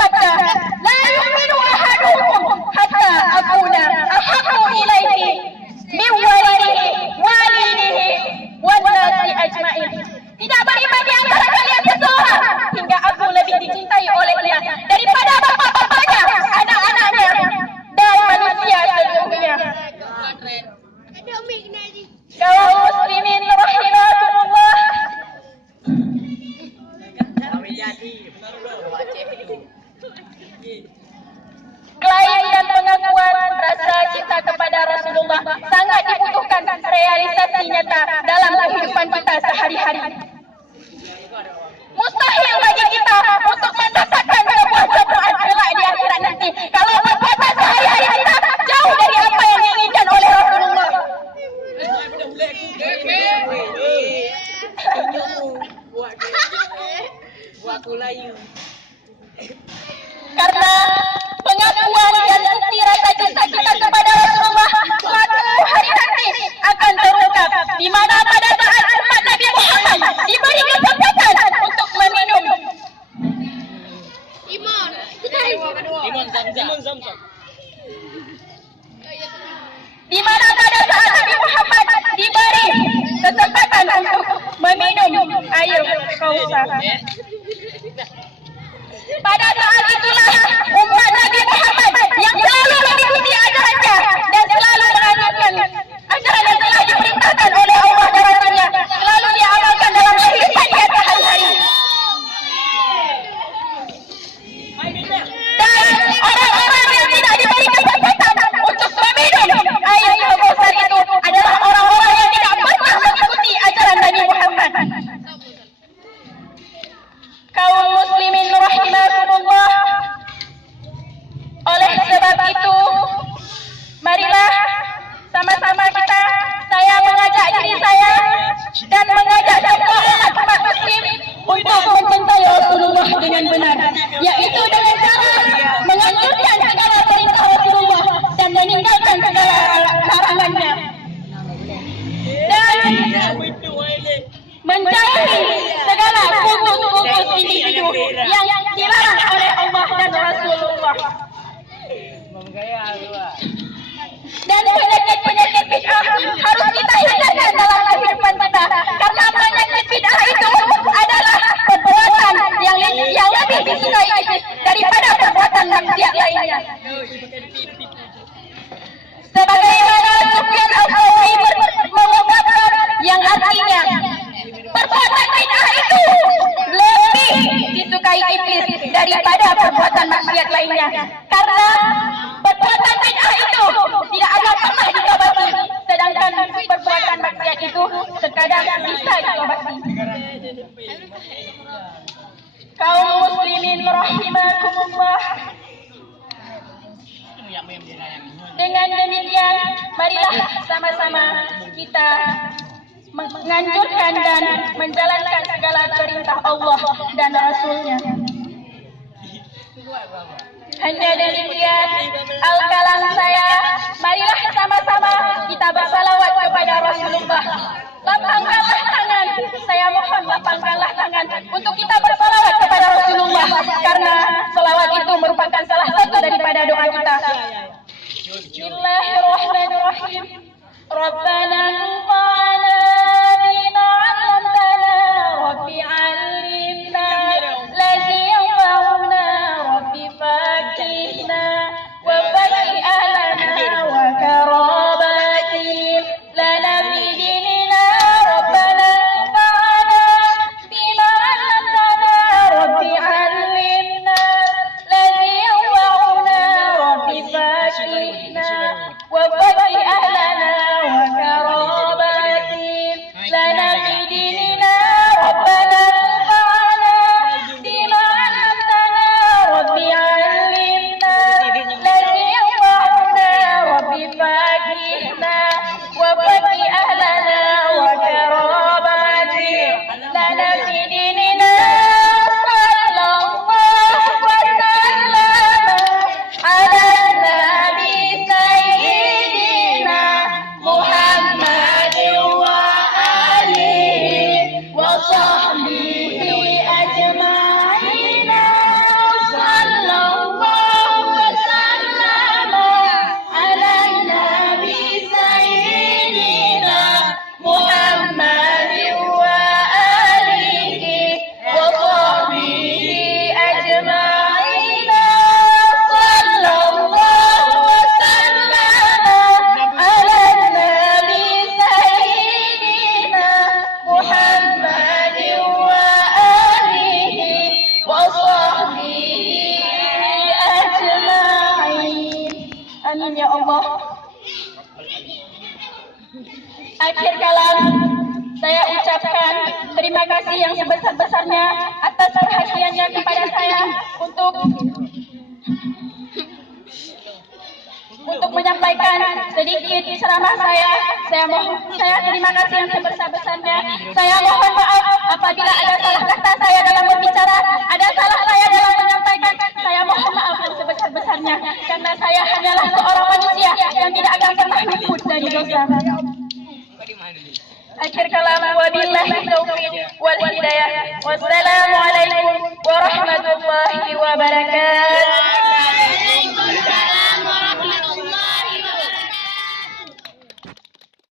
bersabda, "La yu'minu ahadukum hatta akuna ahabbu ilaihi min walidihi wan nasi ajma'in." Tidak beriman di antara kalian seseorang hingga aku lebih dicintai olehnya daripada bapa-bapanya, anak-anaknya, dan manusia seluruhnya. Kaum muslimin rahimakumullah, klaim dan pengakuan rasa cinta kepada Rasulullah sangat dibutuhkan realisasi nyata dalam kehidupan kita sehari-hari. Mustahil bagi kita untuk mendapatkan sebuah syafaat kelak di akhirat nanti kalau perbuatan sehari-hari kita jauh dari apa yang diinginkan oleh Rasulullah. Karena pengakuan dan bukti rasa cinta kita kepada Rasulullah suatu hari nanti akan terungkap, di mana pada saat umat Nabi Muhammad diberi kesempatan untuk meminum di mana pada saat Nabi Muhammad diberi kesempatan untuk meminum air Kausar. Pada saat itulah umat Nabi Muhammad yang selalu mengikuti ajarannya dan selalu mengajarkan ajaran yang telah diperintahkan oleh Allah dan Rasulnya, selalu diamalkan dalam kehidupannya sehari-hari. Dan orang-orang yang tidak diberi kesempatan untuk meminum air Kausar itu adalah orang-orang yang tidak pernah mengikuti ajaran Nabi Muhammad. Kaum muslimin rahimakumullah, oleh sebab itu marilah sama-sama kita, saya mengajak diri saya dan mengajak semua umat muslim untuk mencintai Rasulullah dengan benar, yaitu dengan cara menganjurkan segala perintah Rasulullah dan meninggalkan segala larangannya, dan menjauhi segala kultus-kultus individu yang dilarang oleh Allah dan Rasulullah. Dan penyakit-penyakit bid'ah harus kita hindarkan dalam kehidupan kita, karena penyakit bid'ah itu adalah perbuatan yang lebih disukai daripada perbuatan maksiat lainnya. Sebagaimana Sufyan al-Thawri mengungkapkan yang artinya, perbuatan bid'ah itu lebih disukai iblis daripada perbuatan maksiat lainnya, karena perbuatan bid'ah itu tidak akan pernah ditobati, sedangkan perbuatan maksiat itu sekadar bisa ditobati. Kaum muslimin rahimakumullah, dengan demikian marilah sama-sama kita menganjurkan dan menjalankan segala perintah Allah dan Rasulnya. Hanya demikian al-kalam saya. Marilah sama-sama kita bersalawat kepada Rasulullah. Lapangkanlah tangan, saya mohon lapangkanlah tangan untuk kita bersalawat kepada Rasulullah, karena salawat itu merupakan salah satu daripada doa kita. Bismillahirrahmanirrahim. Rabbana anfa'na bima 'allamtana, Rabbi 'allimna ladzi yanfa'una, Rabbi faqihna wa faqih ahlana wa karabatihim lana fi dinina. Rabbana anfa'na bima 'allamtana, Rabbi Allah. Akhir kalam, saya ucapkan terima kasih yang sebesar-besarnya atas perhatiannya kepada saya untuk menyampaikan sedikit ceramah saya. Saya terima kasih yang sebesar-besarnya. Saya mohon maaf apabila ada salah kata saya dalam berbicara, ada salah saya dalam menyampaikan. Saya mohon maaf yang sebesar-besarnya karena saya hanyalah seorang manusia yang tidak akan pernah luput dari dosa. Akhir kalam, wabillahi taufiq wal hidayah. Wassalamualaikum warahmatullahi wabarakatuh.